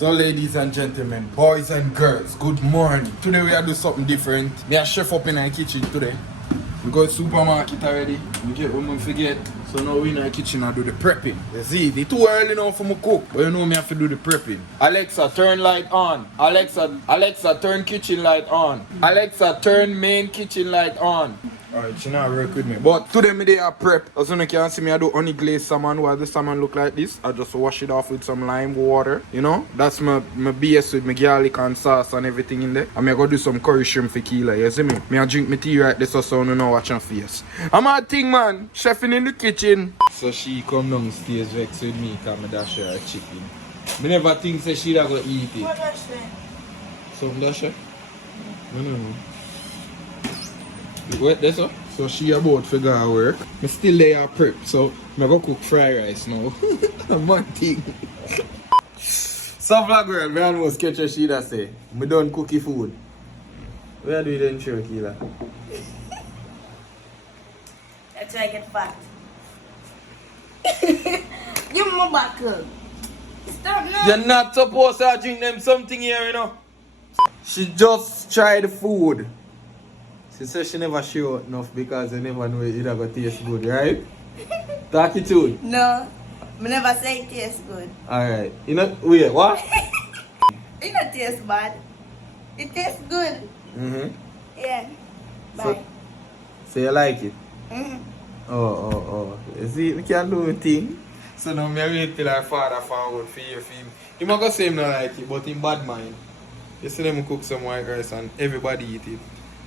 So ladies and gentlemen, boys and girls, good morning. Today we are doing something different. Me a chef up in the kitchen today. We go to supermarket already. We get what we forget. So now we in the kitchen and do the prepping. You see, it's too early now for me cook. But you know me have to do the prepping. Alexa, turn light on. Alexa, turn kitchen light on. Alexa, turn main kitchen light on. Alright, she not work with me. But today me dey a prep. As you can see me I do honey glazed salmon. While the salmon look like this, I just wash it off with some lime water. You know, that's my base with my garlic and sauce and everything in there. And me I go do some curry shrimp tequila. You see me? Me I drink my tea right there so you know watch my face. I'm a thing man, chefing in the kitchen. So she come downstairs vex with me because I dash her a chicken. Me never think say she da go eat it. What dash there? Some dash her? No. Wait, that's all. So she about to go to work. I still there prep, so I go cook fried rice now. One thing. So vlog girl, I almost catch her she that say, I done cookie food. Where do you then show Kila? That's why I get fat. Give me my buckle. Stop now. You're not supposed to drink them something here, you know. She just tried the food. She said she never sure enough because you never know it gonna taste good, right? Talk it to it. No, I never say it tastes good. Alright. You know, wait, what? It don't taste bad. It tastes good. Yeah. Bye. So you like it? Mm-hmm. You see, we can't do anything. So now me wait till our father found out for you. He might go say him not like it, but in bad mind. You see them cook some white rice and everybody eat it.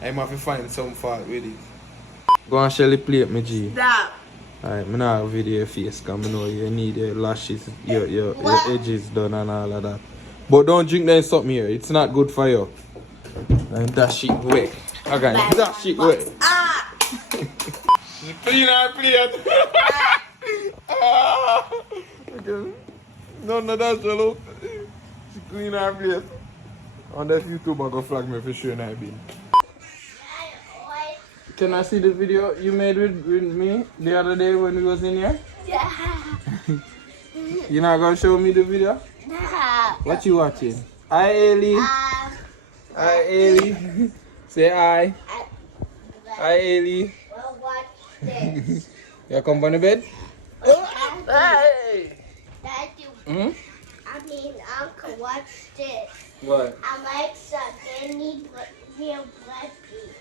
I might have to find some fault with it. Go and Shelly plate me G. Stop. Alright, I'm not video your face because I know you need your lashes, your edges done and all of that. But don't drink that something here. It's not good for you. And that shit wet. Okay, that shit wet. Ah! She clean her plate. Okay. No, that's the look. She clean her plate. On that YouTube, I go flag me for sure and I been. Can I see the video you made with me the other day when we was in here? Yeah. You not gonna show me the video? No. What you watching? Hi, Ailey. Hi, Ailey. Say hi. Hi, Ailey. Well, watch this. You come on the bed? Hey. Daddy, Uncle, watch this. What? Alexa, give me real blood pee.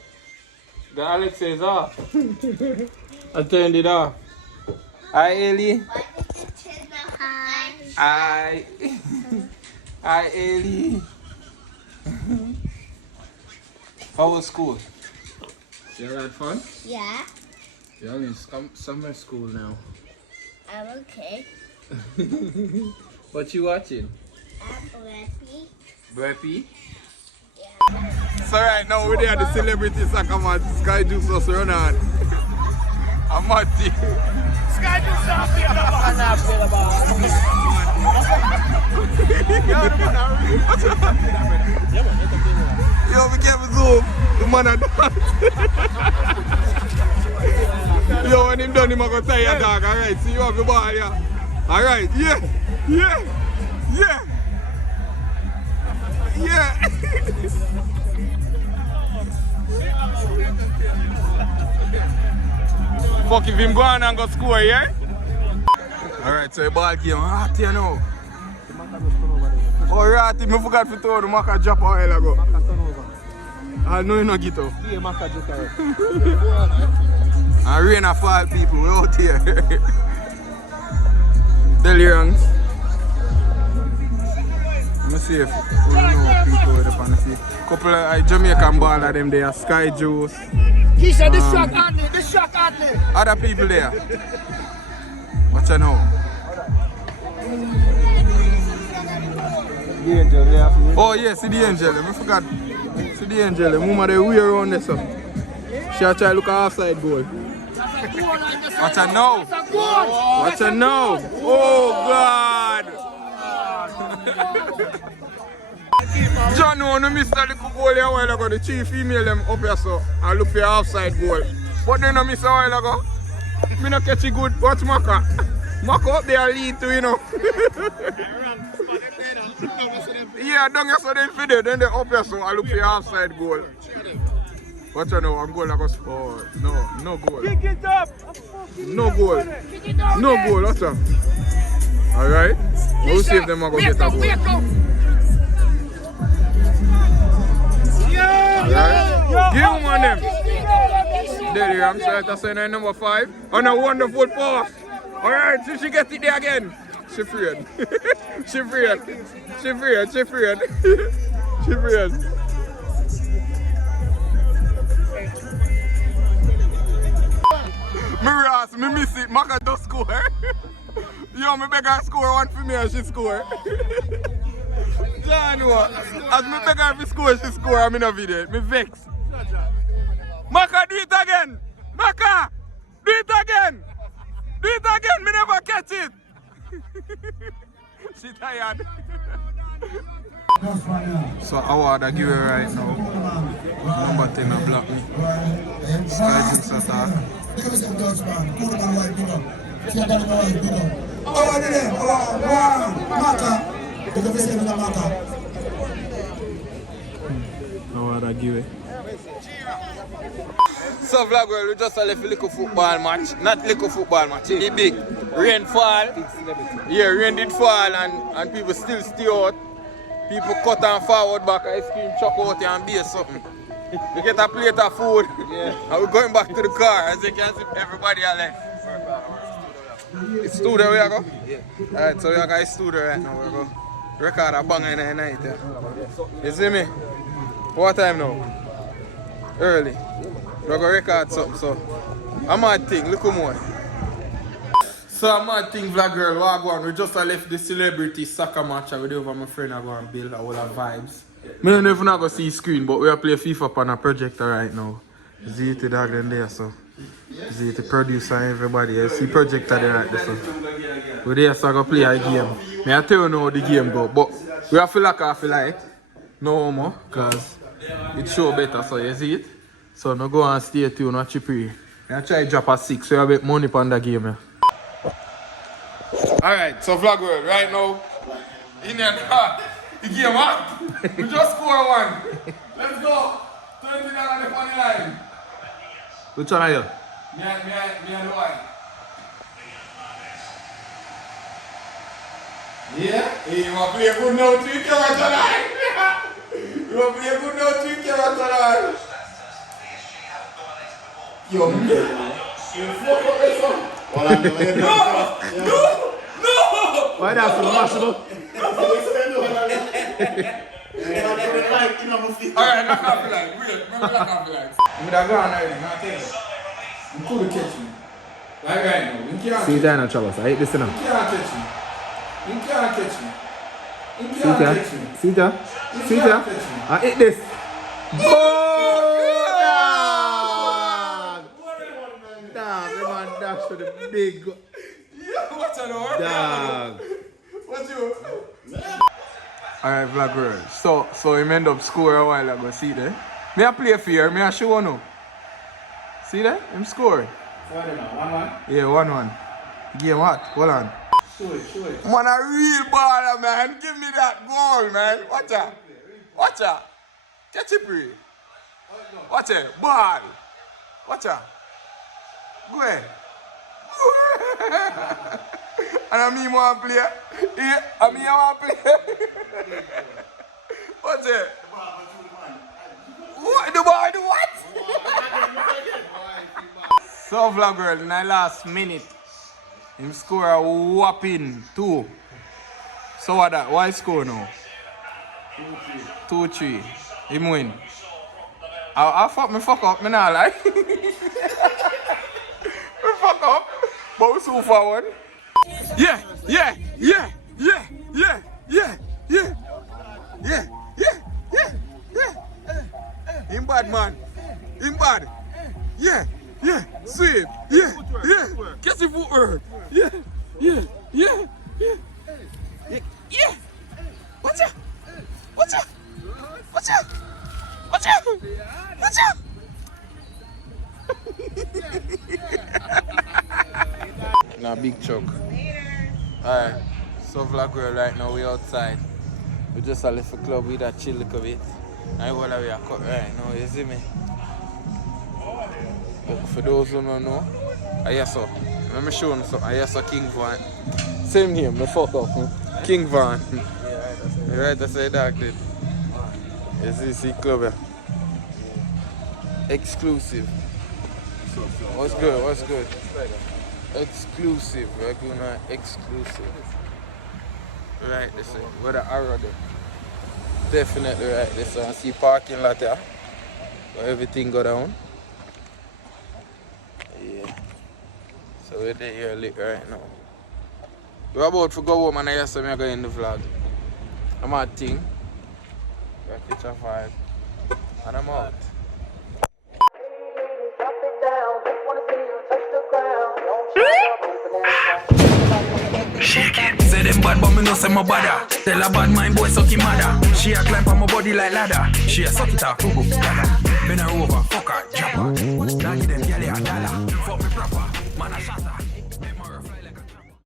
The Alexa is off. I turned it off. Hi, Ailey. Why did you turn the hi? Hi. Hi, Ailey. How was school? You had fun? Yeah, You're in summer school now. I'm okay. What you watching? I'm happy. Burpee? Yeah. So right now we're there, the celebrities that come on Sky Juice us run on. I'm at it. Sky Juice not play the ball. Not play the ball. Yo, be careful zoom. The man a dance. Yo, when him done, him a go tie your dog. Alright, see you have the ball here. Alright, yeah. Fuck if him go on and go score, yeah? Alright, so the ball game hot here now. Oh, right, I forgot to throw the Maka drop a while ago. I know you not get up. Yeah, Maka just correct. And rain a fall, people, we out here. Deliriums. Let me see if we know people with the fantasy. Couple of Jamaican ball of them there, Sky Juice. Keisha, this shock athlete. Other people there. Watch out now. The angel, yeah. Oh yeah, see the angel. I forgot. See the angel. The mama they wear around there so. She a try to look at offside goal. Watch out now. Watch out now. Oh God. John, no, no miss that little goal a while ago. The chief female them up here so and look for your offside goal. But they no miss a while ago. Me no catch it good. Watch Maka. Maka up there lead to, you know. are down here so they feel then they up here so I look for your outside goal. Watch out now, I'm going like a sport. No goal. Kick it up. No goal. No goal, watch out. Alright? We'll see if them are going to get a goal. Alright? Give him on them. There you are, I'm sorry to say number 5. On a wonderful pass. Alright, so she gets it there again. She afraid. She afraid. She afraid. She afraid. She afraid. Me Ross, me miss it. Maka just score. Yo, me beg her score one for me and she score. John, as me beg her to score, she score. I'm in a video. Me vex. Maka, do it again. Maka, do it again. Do it again. Me never catch it. She tired. So I want to give it right now. Number 10 a block me. Sky Jukes attack. I want to give it. So vlog world, we just left a little football match. Not little football match, it's big. Rain fall. Yeah, rain did fall and people still stay out. People cut and forward back, ice cream, chuck out here and beer something. We get a plate of food. Yeah. And we're going back to the car. As you can see, everybody are left. It's studio where you go? Yeah. Alright, so we are going to studio right now. We're going to record a bang in the night. Yeah. You see me? What time now? Early. We're going to record something, so a mad thing, look more. So a mad thing, vlog girl, what I go on? We just left the celebrity soccer match and we do over my friend I go and build all the vibes. I don't know if I'm not going to see screen, but we are playing FIFA on a projector right now. See the dog in there, so. See the producer and everybody else. See projector there right there, so. We're there, so I'm going to play a game. I tell you now how the game go, but we have to like I feel like no more, because it show better, so you see it? So no go and stay tuned, not cheapy. I try to drop a 6, so you have a bit money on the game. Yeah. Alright, so vlog world, right now, in the car, the game on. We just score 1. Let's go. 29 on the funny line. Which one are you? Me and the one. Yeah? Hey, you want to play a good note to your camera tonight? You want to play a good note to your camera tonight? Yo, man. You fuck up this one. No! Why that's so possible? Alright, not half line. Wait, remember that half line. I'm gonna go on already, not tell you. You could catch me. Like right now, you can't. See that in Trabass, I hate this now. You can't catch me. You can't catch me. You can't catch me. See that? See that? I hate this. Dog, the man dash for the big. What's that over? Dog. What's you? Alright, vlog girl. So him end up score a while ago, see there? Me a play fair, me a show no. See there? Him score. What is it now? 1-1? Yeah, 1-1. Game what? Hold on. Show it. Man, a real baller, man. Give me that goal, man. Watch out. Watch out. Catch it, free. Watch it. Ball. Watch out. Go ahead. And I mean want to play. Yeah, I mean I want to play. What's it? What? The ball do what? So vlog girl, in the last minute, him score a whopping 2. So what that? Why score now? 2-3. Him win. I fuck up, me not like. Me fuck up. But we so forward. Yeah. Him bad, man. Him bad. Yeah. Sweep. Yeah. Catch the footwork. Yeah. Watch out. Nah, big chuck. Alright, so vlog girl right now we outside. We just a little club with a chill little bit. And what we are cut right now, you see me? But for those who don't know, I saw. Let me show you something. I saw King Van. Same name, me fuck up. King Van. You right to say that, dude. You see club here. Exclusive. What's good? What's good? Exclusive. We're going to exclusive. Right this way. Where the arrow there. Definitely right this way. I see parking lot there. Where everything go down. Yeah. So we're there lit right now. We're about to go home and I just me go in the vlog. I'm at thing. I catch a vibe. And I'm out. Say them bad but me no say my bother. Tell a bad mind boy suck him mother. She a climb on my body like ladder. She a suck it off, fugu, gather. Bend her over, fuck her, drop her. Now give them gyal a dollar. Fuck me proper, man a shatter.